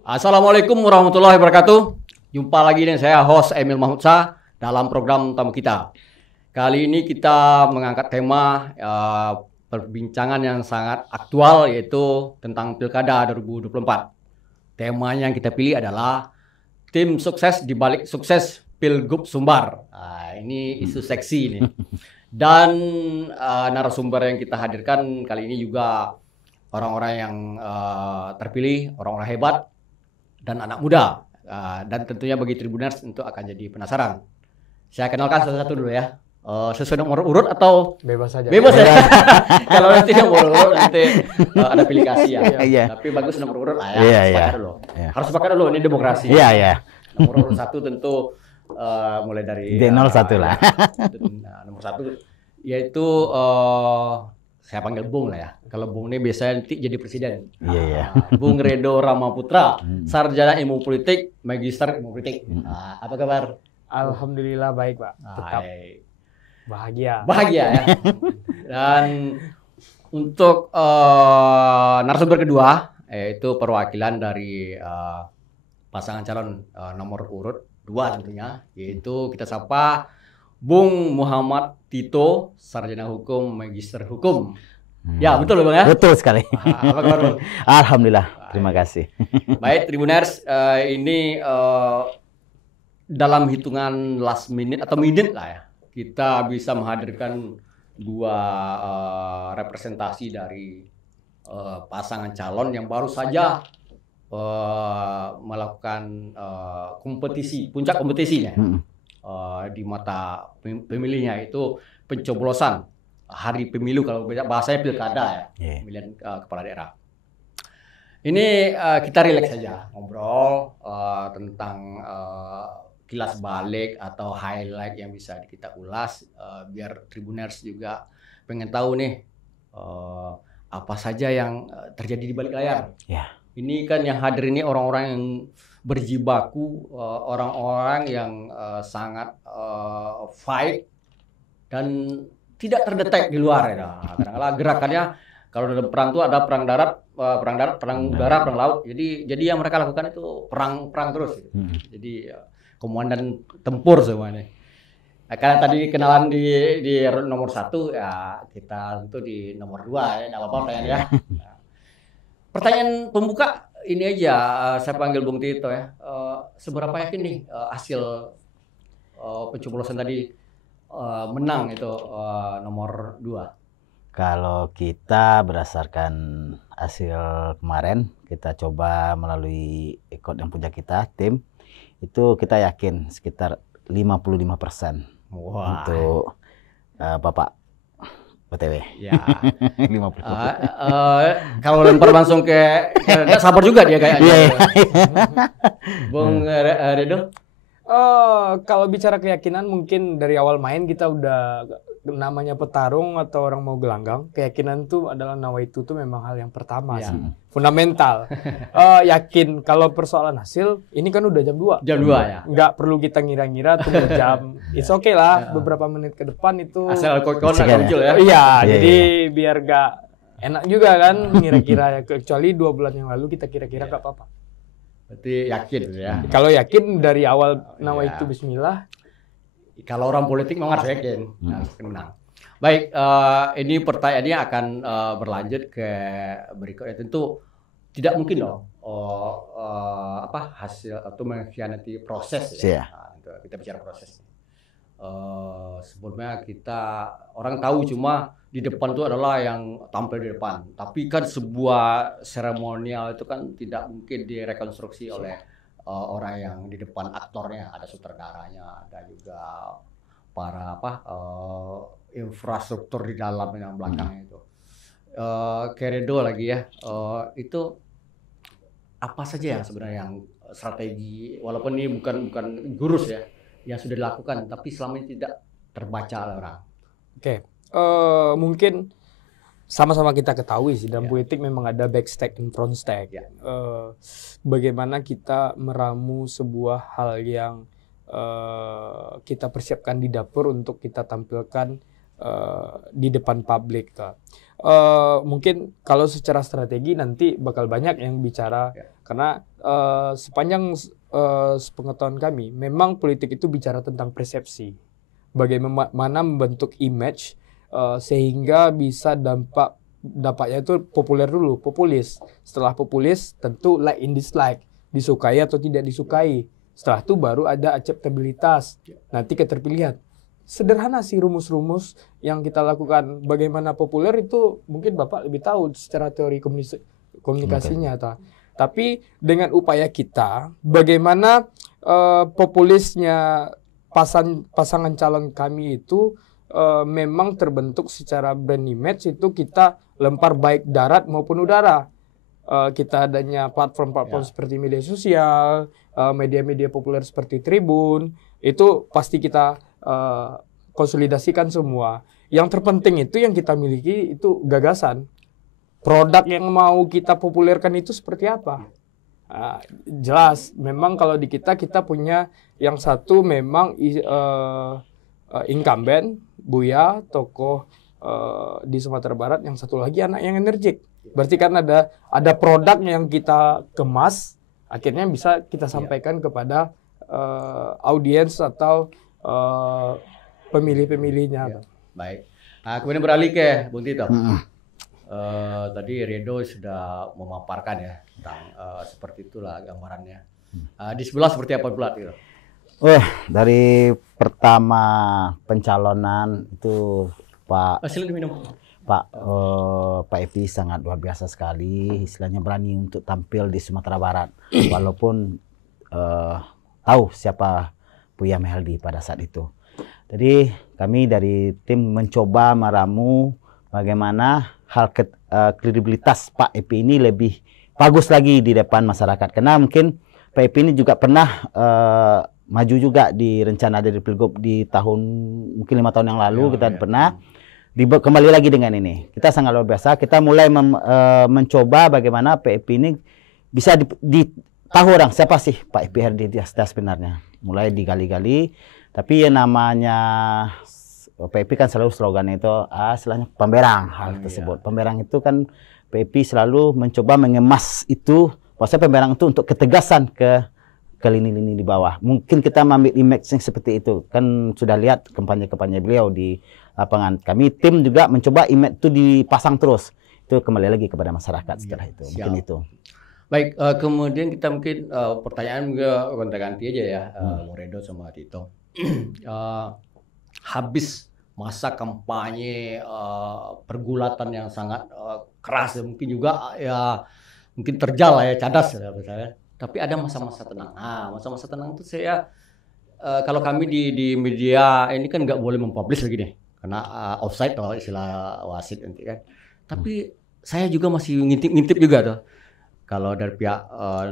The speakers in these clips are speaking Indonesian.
Assalamualaikum warahmatullahi wabarakatuh. Jumpa lagi dengan saya host Emil Mahmud Shah dalam program tamu kita. Kali ini kita mengangkat tema perbincangan yang sangat aktual yaitu tentang Pilkada 2024. Temanya yang kita pilih adalah tim sukses di balik sukses Pilgub Sumbar. Ini isu seksi ini. Dan narasumber yang kita hadirkan kali ini juga orang-orang yang terpilih, orang-orang hebat dan anak muda. Dan tentunya bagi Tribuners untuk akan jadi penasaran. Saya kenalkan satu-satu dulu ya. Sesuai nomor urut atau bebas saja? Bebas ya. Kalau nanti nomor urut nanti ada pilih kasih ya. Iya. Tapi bagus nomor urut lah ya. Iya, Sepakat iya. dulu. Iya. Harus sepakat dulu, ini demokrasi. Iya, iya. Nomor urut 1 tentu mulai dari D01 lah. Nomor 1 yaitu saya panggil Bung lah ya. Kalau Bung ini biasanya nanti jadi presiden. Iya, iya. Bung Redo Ramaputra, sarjana ilmu politik, magister ilmu politik. Apa kabar? Alhamdulillah baik, Pak. Tetap bahagia. Bahagia ya. Dan untuk narasumber kedua yaitu perwakilan dari pasangan calon nomor urut 2 tentunya, yaitu kita sapa Bung Muhammad Tito, sarjana hukum, magister hukum. Ya, betul Bang ya? Betul sekali. Apa kabar Bang? Alhamdulillah, terima kasih. Baik, Tribuners, ini dalam hitungan last minute atau minute lah ya, kita bisa menghadirkan 2 representasi dari pasangan calon yang baru saja melakukan kompetisi, puncak kompetisinya. Di mata pemilihnya itu pencoblosan hari pemilu, kalau bahasanya pilkada ya, pemilihan kepala daerah. Ini kita rileks saja ngobrol tentang kilas balik atau highlight yang bisa kita ulas biar Tribuners juga pengen tahu nih apa saja yang terjadi di balik layar. Ya. Ini kan yang hadir ini orang-orang yang berjibaku, orang-orang yang sangat fight dan tidak terdetek di luar ya. Kadang-kadang gerakannya kalau dalam perang itu ada perang darat, perang udara, perang laut. Jadi yang mereka lakukan itu perang terus. Jadi komandan tempur semuanya. Karena tadi kenalan di nomor 1 ya, kita tentu di nomor 2 ya, enggak apa-apa pertanyaan ya. Pertanyaan pembuka ini aja, saya panggil Bung Tito ya. Seberapa yakin nih hasil pencoblosan tadi menang itu nomor 2? Kalau kita berdasarkan hasil kemarin, kita coba melalui ikut yang punya kita, tim, itu kita yakin sekitar 55% untuk Bapak OTW. Ya. 50. Kalau lempar langsung ke sabar juga dia kayaknya. Iya. Bung Redo? Kalau bicara keyakinan, mungkin dari awal main kita udah namanya petarung atau orang mau gelanggang, keyakinan itu adalah nawaitu itu memang hal yang pertama sih, fundamental. Yakin kalau persoalan hasil, ini kan udah jam 2. Jam 2 ya. Nggak perlu kita ngira-ngira tunggu jam. It's okay lah, beberapa menit ke depan itu. Asal kawan muncul ya. Iya, jadi biar nggak enak juga kan ngira-kira ya. Kecuali 2 bulan yang lalu kita kira-kira nggak apa-apa. Berarti yakin ya. Kalau yakin dari awal nawaitu bismillah. Kalau orang politik memang harus yakin harus menang. Baik, ini pertanyaannya akan berlanjut ke berikutnya. Tentu tidak mungkin dong hasil atau mengkhianati proses ya. Nah, kita bicara proses. Sebelumnya orang tahu cuma di depan itu adalah yang tampil di depan. Tapi kan sebuah seremonial itu kan tidak mungkin direkonstruksi oleh orang yang di depan, aktornya, ada sutradaranya, ada juga para infrastruktur di dalam yang belakangnya itu. Keredo lagi ya, itu apa saja yang sebenarnya yang strategi, walaupun ini bukan gurus ya, yang sudah dilakukan, tapi selama ini tidak terbaca oleh orang. Oke, mungkin sama-sama kita ketahui sih dalam politik memang ada backstack and frontstack. Bagaimana kita meramu sebuah hal yang kita persiapkan di dapur untuk kita tampilkan di depan publik tuh. Mungkin kalau secara strategi nanti bakal banyak yang bicara karena sepanjang sepengetahuan kami memang politik itu bicara tentang persepsi, bagaimana membentuk image sehingga bisa dampaknya itu populer dulu, populis. Setelah populis tentu like and dislike, disukai atau tidak disukai. Setelah itu baru ada acceptabilitas, nanti keterpilihan. Sederhana sih rumus-rumus yang kita lakukan. Bagaimana populer itu mungkin Bapak lebih tahu secara teori komunikasinya. Tapi dengan upaya kita, bagaimana populisnya pasangan calon kami itu memang terbentuk secara brand image, itu kita lempar baik darat maupun udara. Kita adanya platform-platform seperti media sosial, media-media populer seperti Tribun, itu pasti kita konsolidasikan semua. Yang terpenting itu yang kita miliki itu gagasan. Produk yang mau kita populerkan itu seperti apa? Jelas, memang kalau di kita punya yang satu memang incumbent, Buya, tokoh di Sumatera Barat, yang satu lagi anak yang energik. Berarti kan ada produk yang kita kemas, akhirnya bisa kita sampaikan kepada audiens atau pemilih-pemilihnya. Baik. Kemudian beralih ke Bung Tito. Tadi Redo sudah memaparkan ya tentang seperti itulah gambarannya. Di sebelah seperti apa pula Tito? Dari pertama pencalonan itu Pak Epi sangat luar biasa sekali, istilahnya berani untuk tampil di Sumatera Barat, walaupun tahu siapa Buya Maheldi pada saat itu. Jadi kami dari tim mencoba meramu bagaimana hal kredibilitas Pak Epi ini lebih bagus lagi di depan masyarakat. Karena mungkin Pak Epi ini juga pernah maju juga di rencana dari Pilgub di tahun mungkin 5 tahun yang lalu kita pernah. Kembali lagi dengan ini. Kita sangat luar biasa. Kita mulai mencoba bagaimana Pak Epi ini bisa tahu orang siapa sih Pak Epi Herdi sebenarnya. Mulai digali-gali. Tapi yang namanya Pak Epi kan selalu slogannya itu istilahnya pemberang hal tersebut. Pemberang itu kan Pak Epi selalu mencoba mengemas itu, maksudnya pemberang itu untuk ketegasan ke lini-lini di bawah. Mungkin kita mengambil image yang seperti itu. Kan sudah lihat kampanye-kampanye beliau di lapangan. Kami tim juga mencoba image itu dipasang terus. Itu kembali lagi kepada masyarakat setelah itu. Mungkin itu. Baik, kemudian kita mungkin pertanyaan juga gonta-ganti aja ya, Redo sama Tito. Habis masa kampanye pergulatan yang sangat keras, mungkin juga ya mungkin terjal lah ya, cadas ya misalnya. Tapi ada masa-masa tenang. Masa-masa tenang itu saya kalau kami di media ini kan nggak boleh mempublish lagi nih, karena offside kalau istilah wasit nanti kan. Tapi saya juga masih ngintip juga tuh. Kalau dari pihak 01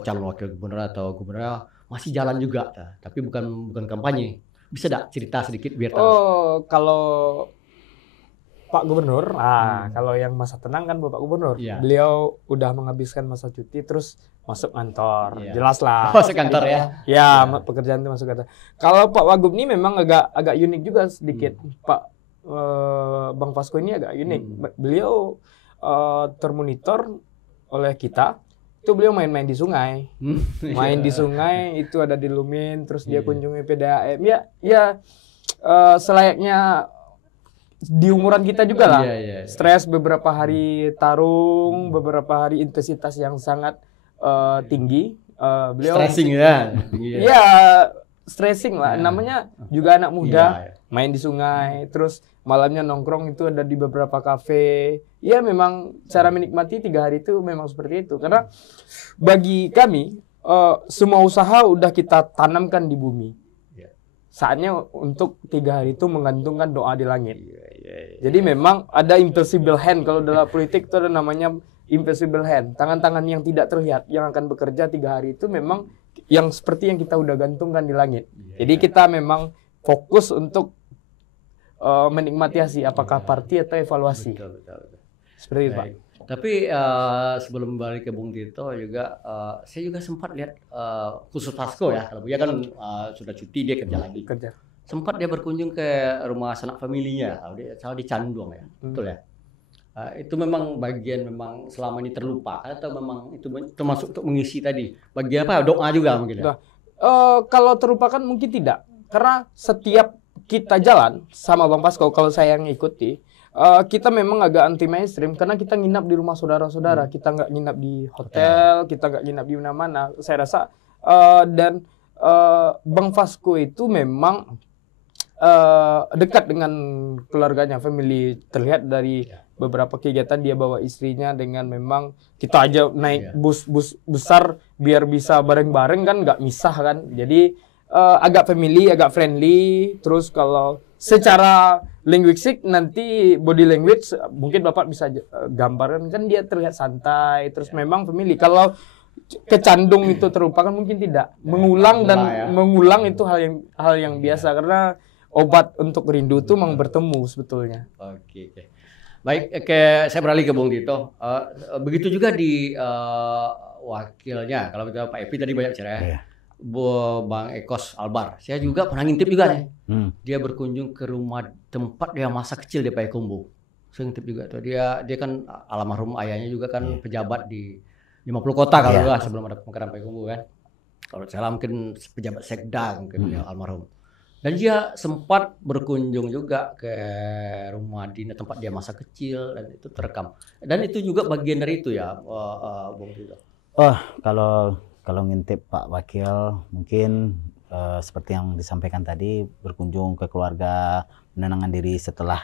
calon wakil gubernur atau gubernur masih jalan juga, tapi bukan kampanye. Bisa enggak cerita sedikit biar tahu? Kalau Pak Gubernur, kalau yang masa tenang kan Bapak Gubernur. Beliau udah menghabiskan masa cuti terus masuk kantor. Jelas lah. Masuk kantor ya. Pekerjaan itu masuk kantor. Kalau Pak Wagub ini memang agak unik juga sedikit. Pak Bang Fasko ini agak unik. Beliau termonitor oleh kita. Itu beliau main-main di sungai. Main di sungai itu ada di Lumin, terus dia kunjungi PDAM. Selayaknya di umuran kita juga lah. Stres beberapa hari tarung, beberapa hari intensitas yang sangat tinggi. Beliau stressing ya. Stressing lah. Namanya juga anak muda, main di sungai, terus malamnya nongkrong itu ada di beberapa kafe. Ya memang cara menikmati 3 hari itu memang seperti itu. Karena bagi kami semua usaha udah kita tanamkan di bumi. Saatnya untuk 3 hari itu menggantungkan doa di langit. Jadi memang ada invisible hand. Kalau dalam politik itu ada namanya invisible hand. Tangan-tangan yang tidak terlihat yang akan bekerja 3 hari itu memang yang seperti yang kita udah gantungkan di langit. Jadi kita memang fokus untuk menikmati hasil, apakah parti atau evaluasi. Betul. Seperti itu, Pak. Tapi sebelum balik ke Bung Tito juga, saya juga sempat lihat khusus Fasko ya. Kalau Buya kan sudah cuti, dia kerja lagi. sempat dia berkunjung ke rumah sanak familinya, selalu di Candong ya, betul ya. Itu memang bagian memang selama ini terlupakan atau memang itu termasuk untuk mengisi tadi bagian apa doa juga mungkin ya? Kalau terlupakan mungkin tidak, karena setiap kita jalan sama Bang Pasko, kalau saya yang ikuti, kita memang agak anti mainstream karena kita nginap di rumah saudara-saudara, kita nggak nginap di hotel, kita nggak nginap di mana-mana. Saya rasa dan Bang Pasko itu memang dekat dengan keluarganya, family. Terlihat dari beberapa kegiatan dia bawa istrinya dengan memang kita aja naik bus besar biar bisa bareng-bareng kan, nggak misah kan. Jadi agak family, agak friendly. Terus kalau secara linguistik nanti body language mungkin Bapak bisa gambarkan, kan dia terlihat santai. Terus memang family. Kalau kecandung itu terlupakan mungkin tidak. Mengulang dan mengulang itu hal yang biasa, karena obat untuk rindu itu memang bertemu sebetulnya. Oke. Baik, saya beralih ke Bung Tito. Begitu juga di wakilnya. Kalau kita Pak Epi tadi banyak cerita. Bang Ekos Albar. Saya juga pernah ngintip juga nih. Dia berkunjung ke rumah tempat dia masa kecil di Payakumbuh. Saya ngintip juga tuh. Dia kan almarhum ayahnya juga kan pejabat di 50 kota kalau dulu sebelum ada pemekaran Payakumbuh kan. Kalau saya mungkin pejabat sekda mungkin almarhum. Dan dia sempat berkunjung juga ke rumah Dina tempat dia masa kecil dan itu terekam. Dan itu juga bagian dari itu ya, Bung Tito. Kalau ngintip Pak Wakil mungkin seperti yang disampaikan tadi, berkunjung ke keluarga, menenangkan diri setelah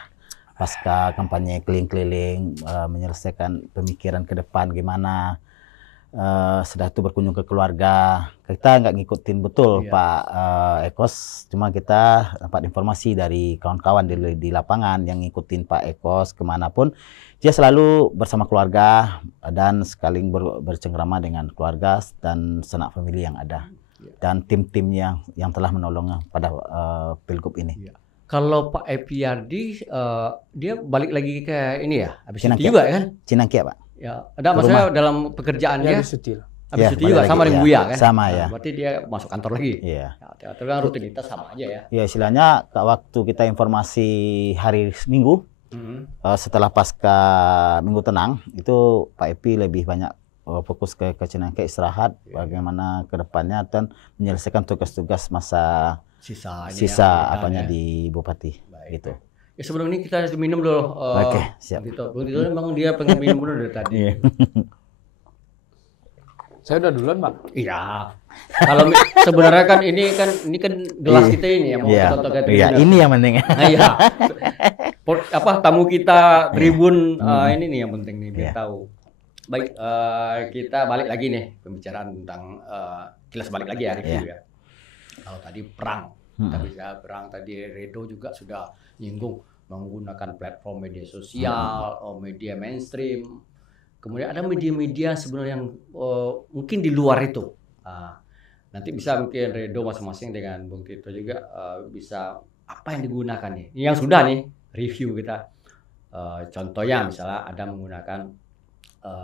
pasca kampanye keliling-keliling, menyelesaikan pemikiran ke depan gimana. Sudah itu berkunjung ke keluarga, kita nggak ngikutin betul Pak Ekos, cuma kita dapat informasi dari kawan-kawan di lapangan yang ngikutin Pak Ekos kemanapun, dia selalu bersama keluarga dan sekalian bercengkrama dengan keluarga dan sanak famili yang ada dan tim-tim yang telah menolong pada pilgub ini. Kalau Pak Epiyardi dia balik lagi ke ini ya, habis itu juga kan? Cinangkia Pak. Ya, ada maksudnya dalam pekerjaannya habis cuti juga sama dengan Buya kan? Sama ya. Berarti dia masuk kantor lagi. Iya. Teater kan rutinitas sama aja ya. Iya, istilahnya waktu kita informasi hari Minggu setelah pasca Minggu Tenang itu Pak Epi lebih banyak fokus ke Cinangkia, istirahat bagaimana ke depannya dan menyelesaikan tugas-tugas masa sisa apanya di Bupati gitu. Ya sebelum ini kita minum dulu. Oke, siap. Bung Tito memang dia pengen minum dulu dari tadi. Saya udah duluan, Pak. Iya. Kalau sebenarnya kan ini kan gelas kita ini ya, mau kita ini yang penting. Nah, iya. Tamu kita Tribun ini nih yang penting nih biar tahu. Baik, kita balik lagi nih pembicaraan tentang kilas balik lagi ya review ya. Kalau tadi perang, kita bisa perang tadi Redo juga sudah nyinggung menggunakan platform media sosial, media mainstream. Kemudian ada media-media sebenarnya yang mungkin di luar itu. Nanti bisa mungkin Redo masing-masing dengan Bung Tito juga bisa apa yang digunakan nih. Yang sudah nih review kita. Contohnya misalnya ada menggunakan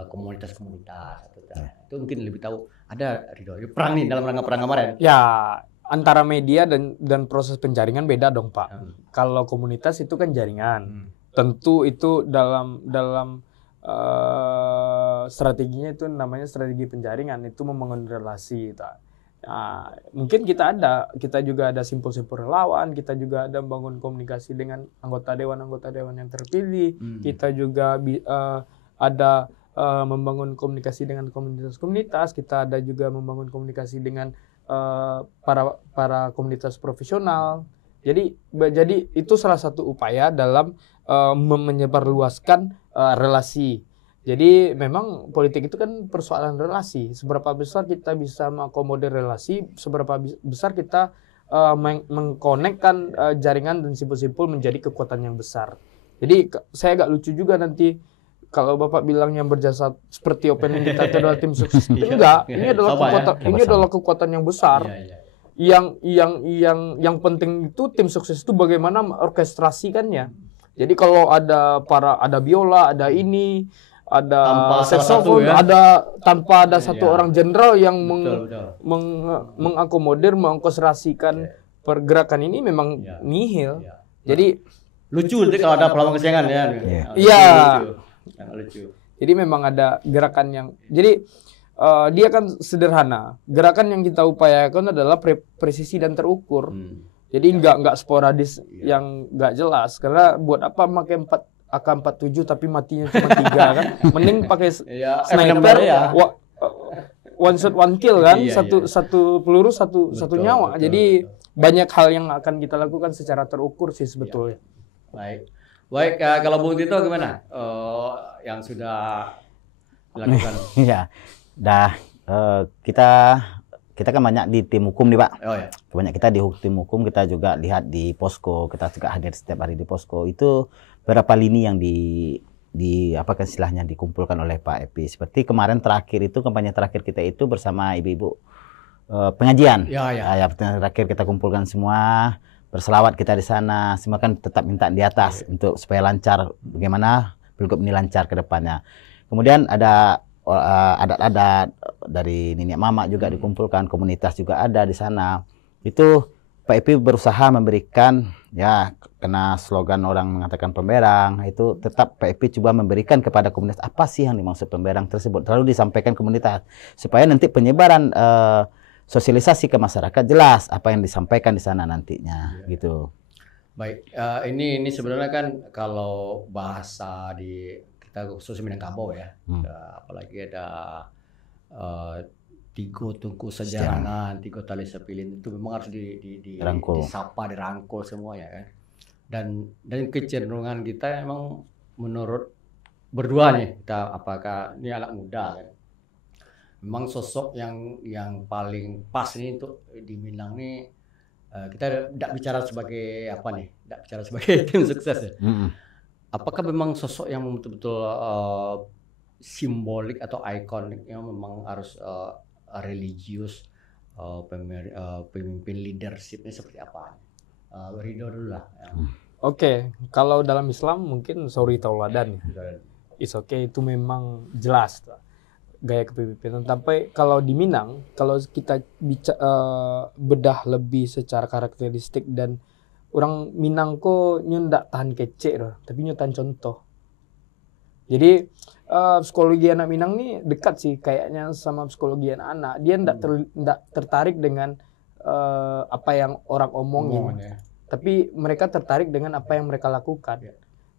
komunitas-komunitas. Itu mungkin lebih tahu. Ada Redo perang nih dalam rangka perang kemarin. Ya, antara media dan proses penjaringan beda dong Pak. Kalau komunitas itu kan jaringan, tentu itu dalam strateginya itu namanya strategi penjaringan, itu membangun relasi. Nah, mungkin kita juga ada simpul-simpul relawan, kita juga ada membangun komunikasi dengan anggota dewan yang terpilih, kita juga ada membangun komunikasi dengan komunitas-komunitas, kita ada juga membangun komunikasi dengan para komunitas profesional. Jadi itu salah satu upaya dalam menyebarluaskan relasi. Jadi memang politik itu kan persoalan relasi. Seberapa besar kita bisa mengakomodir relasi, seberapa besar kita mengkonekkan jaringan dan simpul-simpul menjadi kekuatan yang besar. Jadi saya agak lucu juga nanti kalau Bapak bilang yang berjasa seperti opening kita itu adalah tim sukses. Enggak, ini adalah kekuatan yang besar. Yang penting itu tim sukses itu bagaimana orkestrasikannya. Jadi kalau ada biola, ada saxophone, tanpa ada satu orang jenderal yang mengakomodir, mengorkestrasikan pergerakan ini memang Ya. nihil. Ya. Jadi Lucu nanti kalau ada peluang kesengan ya. Iya. Yang lucu. Jadi memang ada gerakan yang jadi dia kan sederhana. Gerakan yang kita upayakan adalah presisi dan terukur. Jadi nggak sporadis yang nggak jelas. Karena buat apa pakai AK-47 tapi matinya cuma 3 kan? Mending pakai sniper ya. One shot one kill kan? Iya, satu peluru satu nyawa. Betul, Jadi banyak hal yang akan kita lakukan secara terukur sih sebetulnya. Baik, kalau Bung Tito gimana? Yang sudah dilakukan? Ya, kita kan banyak di tim hukum nih Pak. Oh ya. Banyak kita di tim hukum, kita juga lihat di posko, kita juga hadir setiap hari di posko. Itu berapa lini yang apa istilahnya dikumpulkan oleh Pak Epi. Seperti kemarin terakhir itu, kampanye terakhir kita itu bersama ibu-ibu pengajian. Ya, terakhir kita kumpulkan semua, berselawat kita di sana. Semua kan tetap minta di atas untuk supaya lancar, bagaimana pilgub ini lancar ke depannya. Kemudian ada adat-adat dari nenek mama juga dikumpulkan, komunitas juga ada di sana. Itu Pak Epi berusaha memberikan, ya kena slogan orang mengatakan pemberang, itu tetap Pak Epi coba memberikan kepada komunitas apa sih yang dimaksud pemberang tersebut, lalu disampaikan komunitas supaya nanti penyebaran sosialisasi ke masyarakat jelas apa yang disampaikan di sana nantinya, gitu. Baik, ini sebenarnya kan kalau bahasa di kita khusus Minangkabau ya, apalagi ada tigo tungku sejarangan, tigo tali sepilin, itu memang harus disapa, dirangkul semuanya kan. Dan kecenderungan kita emang menurut berdua nih, kita apakah ini anak muda kan, memang sosok yang paling pas nih untuk di Minang nih. Kita tidak bicara sebagai apa nih, tidak bicara sebagai tim sukses ya. Apakah memang sosok yang betul-betul simbolik atau ikonik yang memang harus religius, pemimpin leadershipnya seperti apa? Ridho dulu lah. Oke, kalau dalam Islam mungkin suri tauladan. It's okay, itu memang jelas gaya kepemimpinan. Tapi kalau di Minang, kalau kita bedah lebih secara karakteristik, dan orang Minang kok ndak tahan kece tapi tahan contoh. Jadi psikologi anak Minang nih dekat sih kayaknya sama psikologi anak-anak. Dia ndak tertarik dengan apa yang orang omongin, tapi mereka tertarik dengan apa yang mereka lakukan.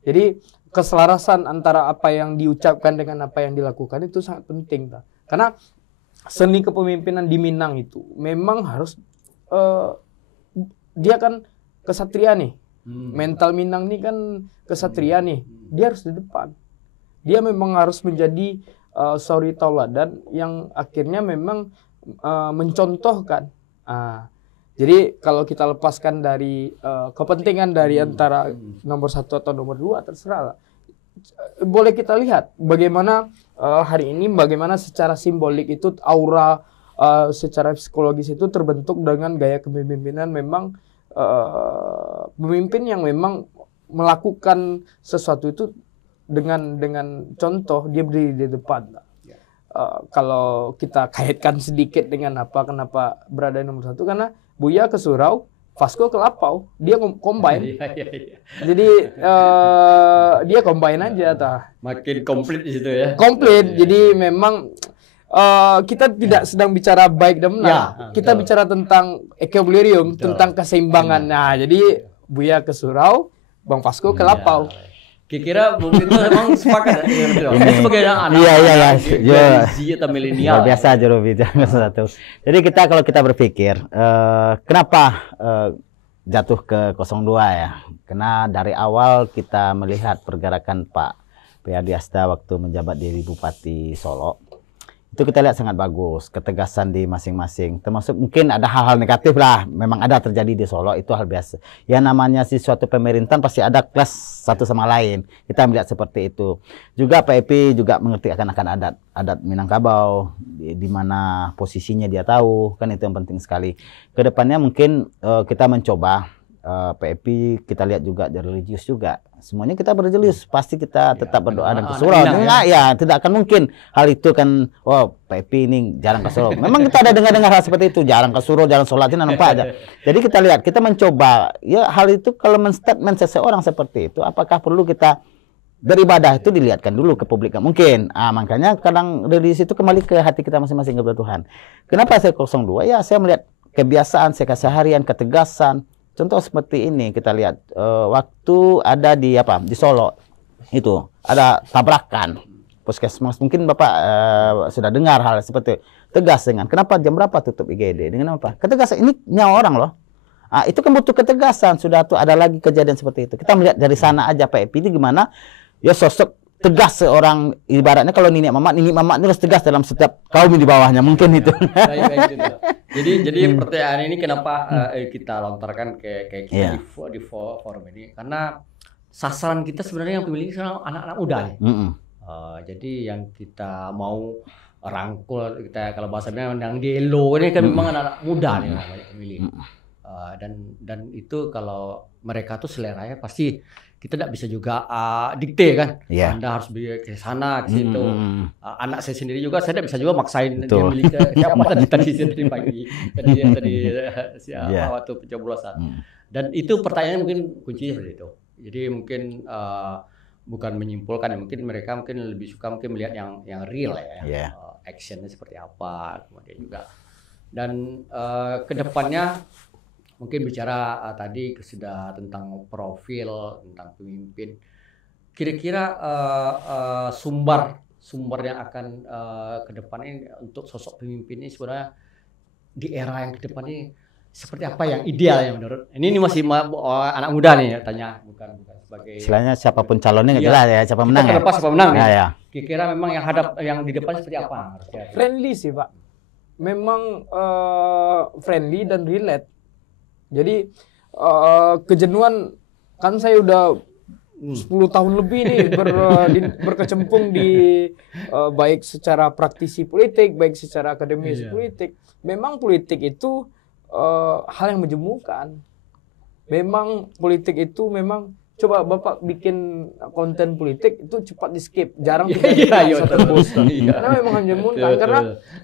Jadi keselarasan antara apa yang diucapkan dengan apa yang dilakukan itu sangat penting. Karena seni kepemimpinan di Minang itu memang harus dia kan kesatria nih. Mental Minang nih kan kesatria nih. Dia harus di depan. Dia memang harus menjadi suri tauladan yang akhirnya memang mencontohkan. Jadi kalau kita lepaskan dari kepentingan dari antara nomor 1 atau nomor 2 terserah lah. Boleh kita lihat bagaimana hari ini, bagaimana secara simbolik itu aura secara psikologis itu terbentuk dengan gaya kepemimpinan memang pemimpin yang memang melakukan sesuatu itu dengan contoh, dia berdiri di depan. Kalau kita kaitkan sedikit dengan kenapa berada di nomor 1, karena Buya ke Surau, Vasco ke Lapau, dia combine. Jadi dia combine aja Makin komplit di situ ya. Komplit. Jadi memang kita tidak sedang bicara baik dan benar. Kita bicara tentang equilibrium, tentang keseimbangan. Nah, jadi Buya ke Surau, Bang Vasco ke Lapau. Kira mungkin itu memang sepakat ya. Sebagai anak atau milenial. Luar biasa Juru Bicara satu. Jadi kalau kita berpikir kenapa jatuh ke 02 ya? Karena dari awal kita melihat pergerakan Pak P.Hadi Asta waktu menjabat jadi Bupati Solo. Itu kita lihat sangat bagus, ketegasan di masing-masing. Termasuk mungkin ada hal-hal negatif lah, memang ada terjadi di Solo, itu hal biasa. Ya namanya suatu pemerintahan pasti ada kelas satu sama lain. Kita melihat seperti itu. Juga Pak Epi juga mengerti akan adat Minangkabau, di mana posisinya dia tahu, kan itu yang penting sekali. Kedepannya mungkin kita mencoba PFP kita lihat juga religius juga. Semuanya kita berjelius, pasti kita tetap berdoa dan ke surau. Minang, Ya, tidak akan mungkin hal itu kan, oh PFP ini jarang ke surau. Memang kita ada dengar hal seperti itu, jarang ke surau, jarang sholat, nampak aja. Jadi kita lihat, kita mencoba, ya hal itu kalau men-statement seseorang seperti itu, apakah perlu kita beribadah itu dilihatkan dulu ke publik, mungkin. Makanya kadang religius itu kembali ke hati kita masing-masing kepada Tuhan. Kenapa saya 02? Ya saya melihat kebiasaan saya keseharian, ketegasan. Contoh seperti ini kita lihat waktu ada di Solo itu ada tabrakan puskesmas, mungkin Bapak sudah dengar hal seperti tegas dengan kenapa jam berapa tutup IGD, dengan apa ketegasan ini nyawa orang loh. Itu kan butuh ketegasan. Sudah tuh ada lagi kejadian seperti itu, kita melihat dari sana aja Pak Epi ini gimana ya, sosok tegas seorang, ibaratnya kalau Nini Mamat terus tegas dalam setiap kaum di bawahnya, mungkin itu. Jadi pertanyaan ini kenapa kita lontarkan ke kita di forum ini, karena sasaran kita sebenarnya yang pemilih sekarang anak-anak muda nih. Jadi yang kita mau rangkul, kita kalau bahasanya yang dielo ini kan memang anak-anak muda nih banyak pemilih. Dan itu kalau mereka tuh seleranya pasti kita tidak bisa juga dikte kan, Anda harus ke sana ke situ. Anak saya sendiri juga saya tidak bisa juga maksain dia milih ke siapa tadi pagi waktu pencoblosan. Dan itu pertanyaannya mungkin kuncinya seperti itu. Jadi mungkin bukan menyimpulkan, mungkin mereka mungkin lebih suka mungkin melihat yang real ya, actionnya seperti apa, kemudian juga dan kedepannya. Mungkin bicara tadi sudah tentang profil, tentang pemimpin. Kira-kira sumber yang akan ke depan ini untuk sosok pemimpin ini sebenarnya di era yang ke depan ini seperti apa yang ideal ya menurut? Ini masih anak muda nih tanya, bukan sebagai istilahnya siapapun calonnya nggak jelas ya, siapa menang ya. Siapa menang ya. Kira-kira memang yang di depan seperti apa? Friendly sih Pak. Memang friendly dan relate. Jadi kejenuhan kan saya udah 10 tahun lebih nih berkecimpung di baik secara praktisi politik, baik secara akademis politik. Memang politik itu hal yang menjemukan. Memang politik itu memang coba Bapak bikin konten politik itu cepat di skip, jarang satu post. Karena memang menjemukan,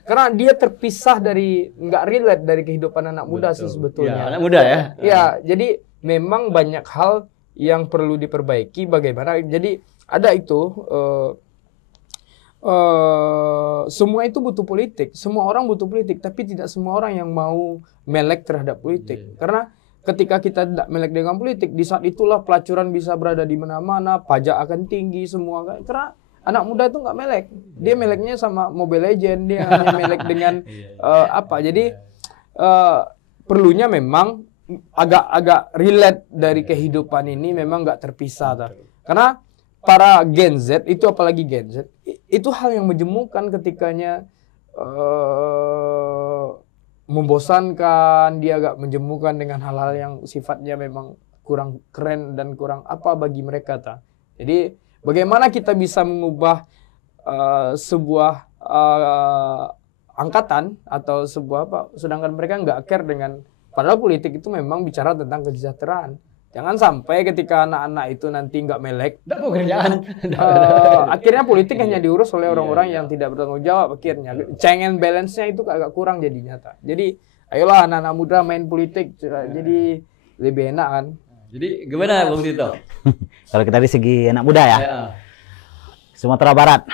karena dia terpisah dari, nggak relate dari kehidupan anak muda sih sebetulnya. Anak muda ya. Ya, jadi memang banyak hal yang perlu diperbaiki. Bagaimana? Jadi ada itu. Semua itu butuh politik. Semua orang butuh politik, tapi tidak semua orang yang mau melek terhadap politik. Karena ketika kita tidak melek dengan politik, di saat itulah pelacuran bisa berada di mana-mana, pajak akan tinggi semua. Karena anak muda itu nggak melek, dia meleknya sama Mobile Legends, dia hanya melek dengan apa. Jadi perlunya memang agak relate dari kehidupan ini, memang nggak terpisah. Karena para Gen Z itu, apalagi Gen Z, itu hal yang menjemukan ketikanya. Membosankan, dia agak menjemukan dengan hal-hal yang sifatnya memang kurang keren dan kurang apa bagi mereka. Jadi bagaimana kita bisa mengubah sebuah angkatan atau sebuah apa, sedangkan mereka nggak care dengan, padahal politik itu memang bicara tentang kesejahteraan. Jangan sampai ketika anak-anak itu nanti nggak melek, akhirnya politik hanya diurus oleh orang-orang yang tidak bertanggung jawab. Akhirnya check and balance-nya itu agak kurang jadinya. Jadi ayolah anak-anak muda main politik, jadi lebih enak kan. Jadi gimana Bung Tito? Kalau kita dari segi anak muda ya, Sumatera Barat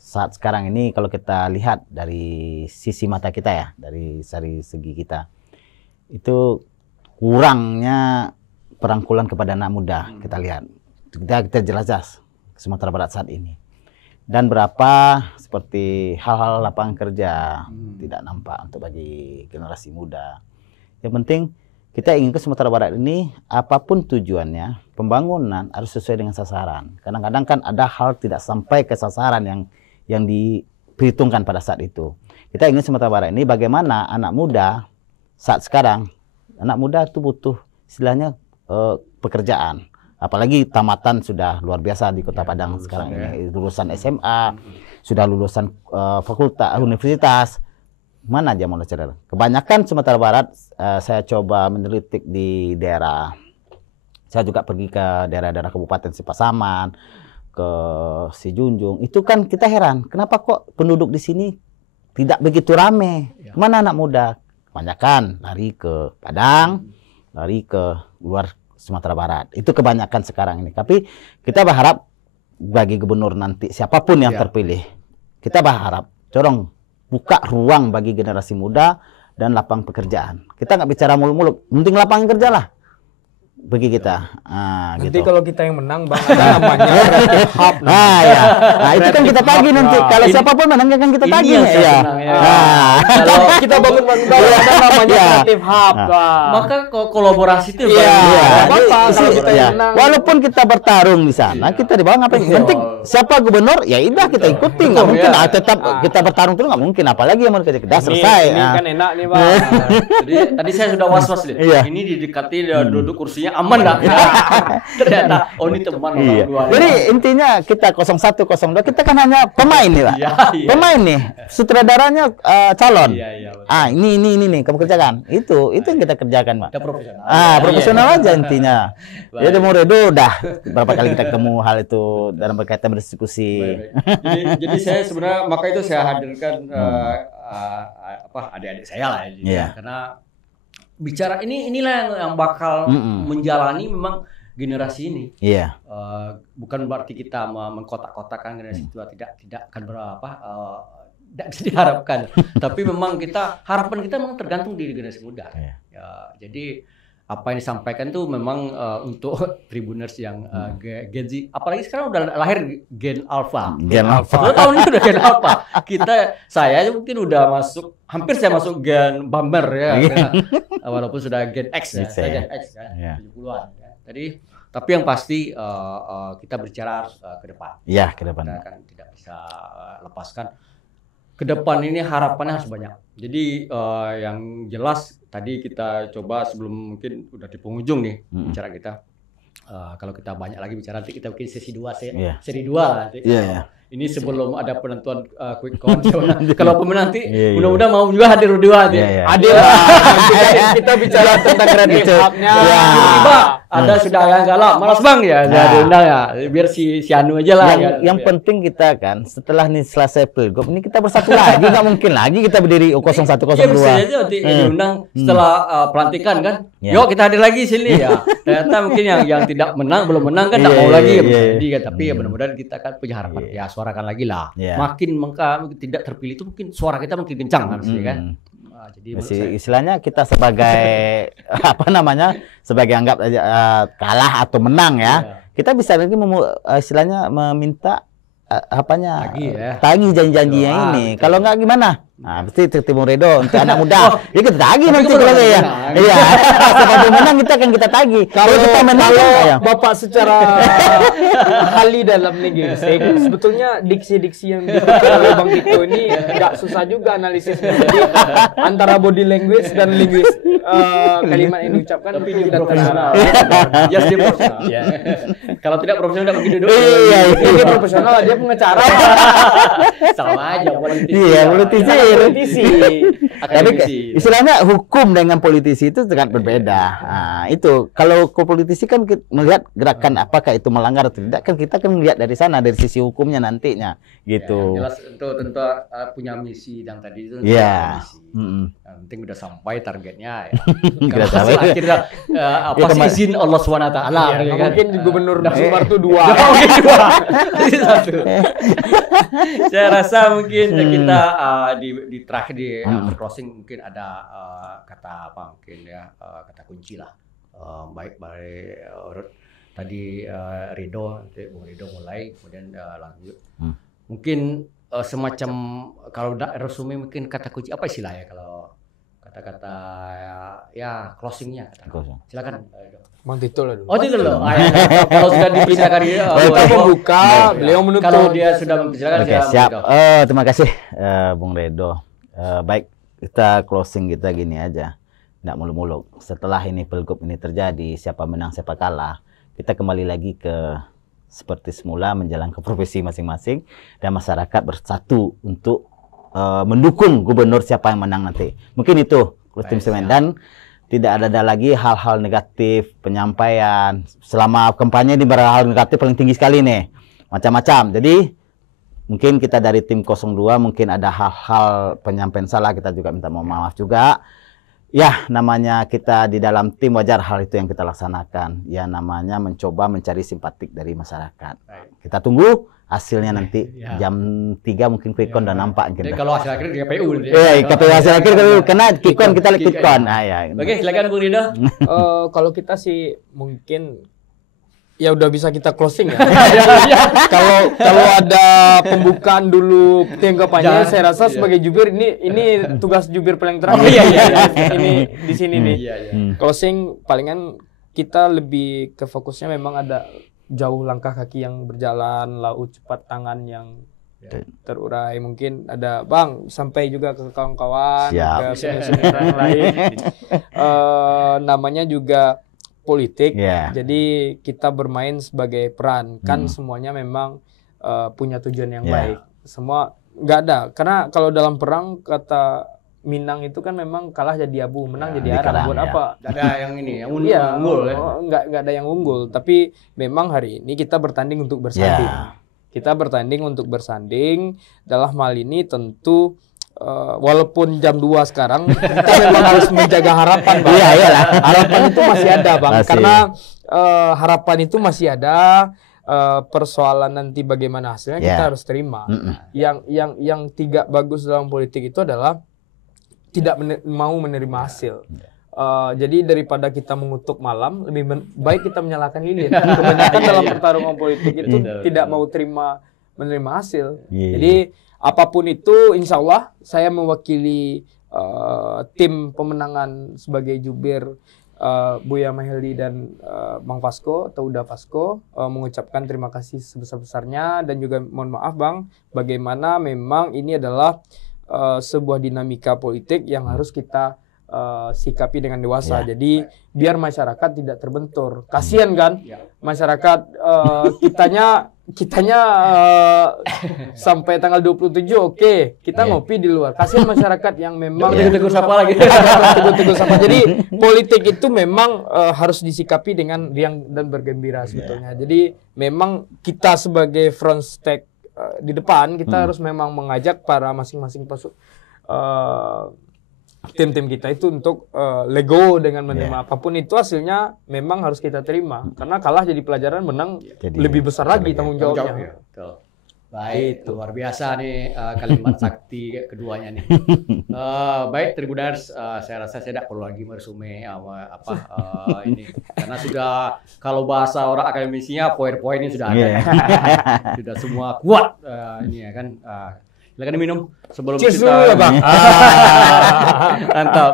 saat sekarang ini kalau kita lihat dari sisi mata kita ya, dari segi kita, itu kurangnya perangkulan kepada anak muda. Kita lihat, kita jelas Sumatera Barat saat ini, dan berapa seperti hal-hal lapangan kerja tidak nampak untuk bagi generasi muda. Yang penting kita ingin ke Sumatera Barat ini, apapun tujuannya, pembangunan harus sesuai dengan sasaran. Kadang-kadang kan ada hal tidak sampai ke sasaran yang diperhitungkan pada saat itu. Kita ingin Sumatera Barat ini bagaimana anak muda saat sekarang. Anak muda itu butuh istilahnya pekerjaan. Apalagi tamatan sudah luar biasa di Kota Padang sekarang ini. Lulusan SMA, sudah lulusan fakultas, universitas. mana aja mau cerita. Kebanyakan Sumatera Barat saya coba menelitik di daerah. Saya juga pergi ke daerah-daerah Kabupaten Sipasaman, ke Sijunjung. Itu kan kita heran, kenapa kok penduduk di sini tidak begitu rame? Mana anak muda? Kebanyakan lari ke Padang, lari ke luar Sumatera Barat. Itu kebanyakan sekarang ini. Tapi kita berharap bagi gubernur nanti siapapun yang terpilih, kita berharap corong buka ruang bagi generasi muda dan lapangan pekerjaan. Kita nggak bicara muluk-muluk, penting lapangan kerja lah bagi kita. Nanti Gitu. kalau kita yang menang, Bang, ada namanya Creative Hub. Ya. Nah, itu kan kita tagih nanti. Kalau siapapun menangnya kan kita tagih. yang saya Ya. senang, ya. Kalau kita bangun ada namanya Creative Hub. Maka kolaborasi itu Iya. Iya. Bapak, Jadi, kalau kita ya. yang menang. Walaupun kita bertarung di sana, kita di bawah ngapain? Yang penting siapa gubernur, ya udah kita ikuti. Nggak mungkin tetap kita bertarung terus nggak mungkin. Apalagi yang mau kerja kedas selesai. Ini kan enak nih, Bang. Jadi tadi saya sudah was-was nih. Iya. Ini didekati duduk kursinya aman nggak? Ternyata ini teman Iya. orang dua. Jadi intinya kita 01, 02 kita kan hanya pemain nih, Pak. Iya, iya. Pemain nih, sutradaranya calon. Iya, betul. Ini nih kamu kerjakan. Itu yang kita kerjakan, Pak. Kita profesional. Profesional aja intinya. Jadi Bung Redo udah berapa kali kita ketemu hal itu dalam berkaitan berdiskusi. Baik. Jadi saya sebenarnya maka itu saya hadirkan adik-adik saya lah ya. Iya. Karena bicara inilah yang bakal menjalani memang generasi ini. Iya. Bukan berarti kita mengkotak-kotakan generasi tua, tidak akan berapa tidak bisa diharapkan. Tapi memang harapan kita memang tergantung di generasi muda. Iya. Ya, jadi apa yang disampaikan tuh memang untuk Tribuners yang Gen Z, apalagi sekarang udah lahir Gen Alpha. Gen Alpha. 2 tahun ini udah Gen Alpha. Saya mungkin udah hampir saya masuk Gen Bummer ya. Walaupun sudah Gen X ya, saya Gen X kan, 70-an ya. Tapi yang pasti kita berbicara ke depan. Iya, ke depan. Kita kan tidak bisa lepaskan. Ke depan ini harapannya harus banyak. Jadi yang jelas tadi kita coba sebelum mungkin udah di penghujung nih bicara kita. Kalau kita banyak lagi bicara nanti kita bikin sesi 2 seri 2 nanti. Iya. Ini sebelum ada penentuan quick count. Kalau pemenang nanti Iya. mudah-mudahan mau juga hadir berdua nanti. Iya. Adil lah. Kita bicara tentang Creative Hub-nya. Tiba-tiba ada sudah yang galak, malas Bang ya, nggak diundang ya. Biar si Anu aja lah. Yang penting kita kan setelah nih selesai pilgub ini kita bersatu lagi, nggak mungkin lagi kita berdiri 01, 02. Iya bisa aja nanti diundang setelah pelantikan kan. Ya. Yuk kita hadir lagi sini ya. Ternyata mungkin yang tidak menang belum menang kan nggak mau lagi ya bisa jadi kan. Tapi ya mudah-mudahan kita kan punya harapan. Ya suarakan lagi lah. Makin tidak terpilih itu mungkin suara kita makin kencang harusnya kan. Jadi istilahnya kita sebagai sebagai anggap kalah atau menang ya. Kita bisa lagi istilahnya meminta tagih janji-janjinya ini. Kalau nggak gimana? Nah, pasti Timur Redo untuk anak muda. Ya kita tagih nanti kalau ya. Iya. Sebagai menang kita tagih. Kalau kita menang ya. Bapak secara ahli dalam linguistik, sebetulnya diksi-diksi yang dipakai oleh Bang Tito ini nggak susah juga analisisnya. Jadi antara body language dan linguis kalimat yang diucapkan tapi itu dia profesional. Yes, dia profesional. Kalau tidak profesional tidak begitu dulu. Iya, dia profesional, dia pengacara. Sama aja politisi. Iya, politisi. Tapi istilahnya hukum dengan politisi itu sangat berbeda. Nah, itu kalau ke politisi kan melihat gerakan apakah itu melanggar atau tidak kan kita kan melihat dari sana dari sisi hukumnya nantinya gitu. Ya, jelas tentu punya misi yang tadi itu. Iya. Yang penting udah sampai targetnya ya. Kita sampai akhirnya izin Allah SWT. Mungkin Gubernur Sumbar itu 2. Mungkin 2. Satu. Saya rasa mungkin kita di terakhir di closing mungkin ada kata apa mungkin ya kata kunci lah. Baik tadi Bung Rido mulai kemudian lanjut. Mungkin semacam kalau resume mungkin kata kunci apa istilahnya kalau kata-kata ya closingnya silakan. Bang Tito lah dulu. Oh Tito loh. Kalau sudah dipersilakan kita membuka, beliau menutup. Kalau dia sudah mempersilakan siap. Terima kasih Bung Redo. Baik, kita closing kita gini aja. Nggak muluk-muluk. Setelah ini pilgub ini terjadi, siapa menang siapa kalah, kita kembali lagi ke seperti semula menjalankan profesi masing-masing dan masyarakat bersatu untuk mendukung gubernur siapa yang menang nanti. Mungkin itu tim semen, dan tidak ada lagi hal-hal negatif penyampaian. Selama kampanye di hal negatif paling tinggi sekali nih, macam-macam. Jadi mungkin kita dari tim 02 mungkin ada hal-hal penyampaian salah, kita juga minta mohon maaf juga. Ya, namanya kita di dalam tim, wajar hal itu yang kita laksanakan. Ya, namanya mencoba mencari simpatik dari masyarakat. Kita tunggu hasilnya nanti jam 3 mungkin quick count dan nampak. Jadi kalau hasil akhir di KPU. KPU hasil akhir karena quick count kita quick count. Oke, silakan Bung Rinda. Kalau kita sih mungkin ya udah bisa kita closing ya. Kalau ada pembukaan dulu tanggapannya, saya rasa sebagai jubir ini tugas jubir paling terakhir. Ini di sini nih. Closing palingan kita lebih ke fokusnya memang ada jauh langkah kaki yang berjalan, laut cepat tangan yang terurai. Mungkin ada Bang sampai juga ke kawan-kawan, ke senior-senior yang lain. Namanya juga politik, jadi kita bermain sebagai peran, kan semuanya memang punya tujuan yang baik. Semua nggak ada, karena kalau dalam perang kata Minang itu kan memang kalah jadi abu, menang jadi arang. Buat apa? Nggak ada yang ini, yang unggul ya. Nggak ada yang unggul, tapi memang hari ini kita bertanding untuk bersanding. Kita bertanding untuk bersanding. Dalam hal ini tentu walaupun jam 2 sekarang, kita memang harus menjaga harapan, Bang. Iyalah. Harapan itu masih ada, Bang. Karena harapan itu masih ada. Persoalan nanti bagaimana hasilnya kita harus terima. Yang tidak bagus dalam politik itu adalah tidak mau menerima hasil. Jadi daripada kita mengutuk malam, lebih baik kita menyalahkan lilin. Kebanyakan dalam pertarungan politik itu tidak mau menerima hasil. Jadi apapun itu, insya Allah saya mewakili tim pemenangan sebagai jubir Buya Mahyildi dan Bang Fasko atau Uda Fasko, mengucapkan terima kasih sebesar-besarnya, dan juga mohon maaf Bang, bagaimana memang ini adalah sebuah dinamika politik yang harus kita sikapi dengan dewasa. Jadi biar masyarakat tidak terbentur. Kasian kan masyarakat, kitanya sampai tanggal 27 kita ngopi di luar. Kasian masyarakat yang memang tegur sapa lagi. Tegur sapa. Jadi politik itu memang harus disikapi dengan riang dan bergembira sebetulnya. Jadi memang kita sebagai front stake di depan, kita harus memang mengajak para masing-masing tim-tim kita itu untuk lego dengan menerima apapun itu hasilnya, memang harus kita terima. Karena kalah jadi pelajaran, menang lebih besar lagi tanggung jawabnya. Baik, luar biasa nih kalimat sakti keduanya nih. Baik, Tribuners, saya rasa saya tidak perlu lagi meresume ini, karena sudah, kalau bahasa orang akademisinya, poin-poinnya sudah ada. Sudah semua kuat ini ya kan. Silakan diminum sebelum Cheers kita dulu ya, Bang. Mantap.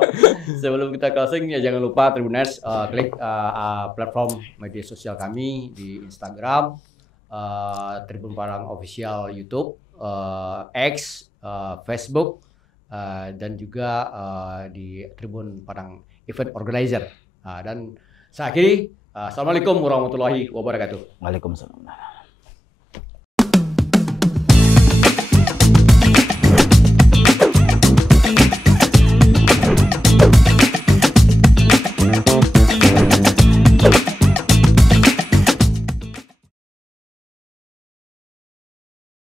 Sebelum kita closing ya, jangan lupa Tribuners klik platform media sosial kami di Instagram, Tribun Padang Official YouTube, X, Facebook, dan juga di Tribun Padang Event Organizer. Dan saya akhiri, assalamualaikum warahmatullahi wabarakatuh. Waalaikumsalam.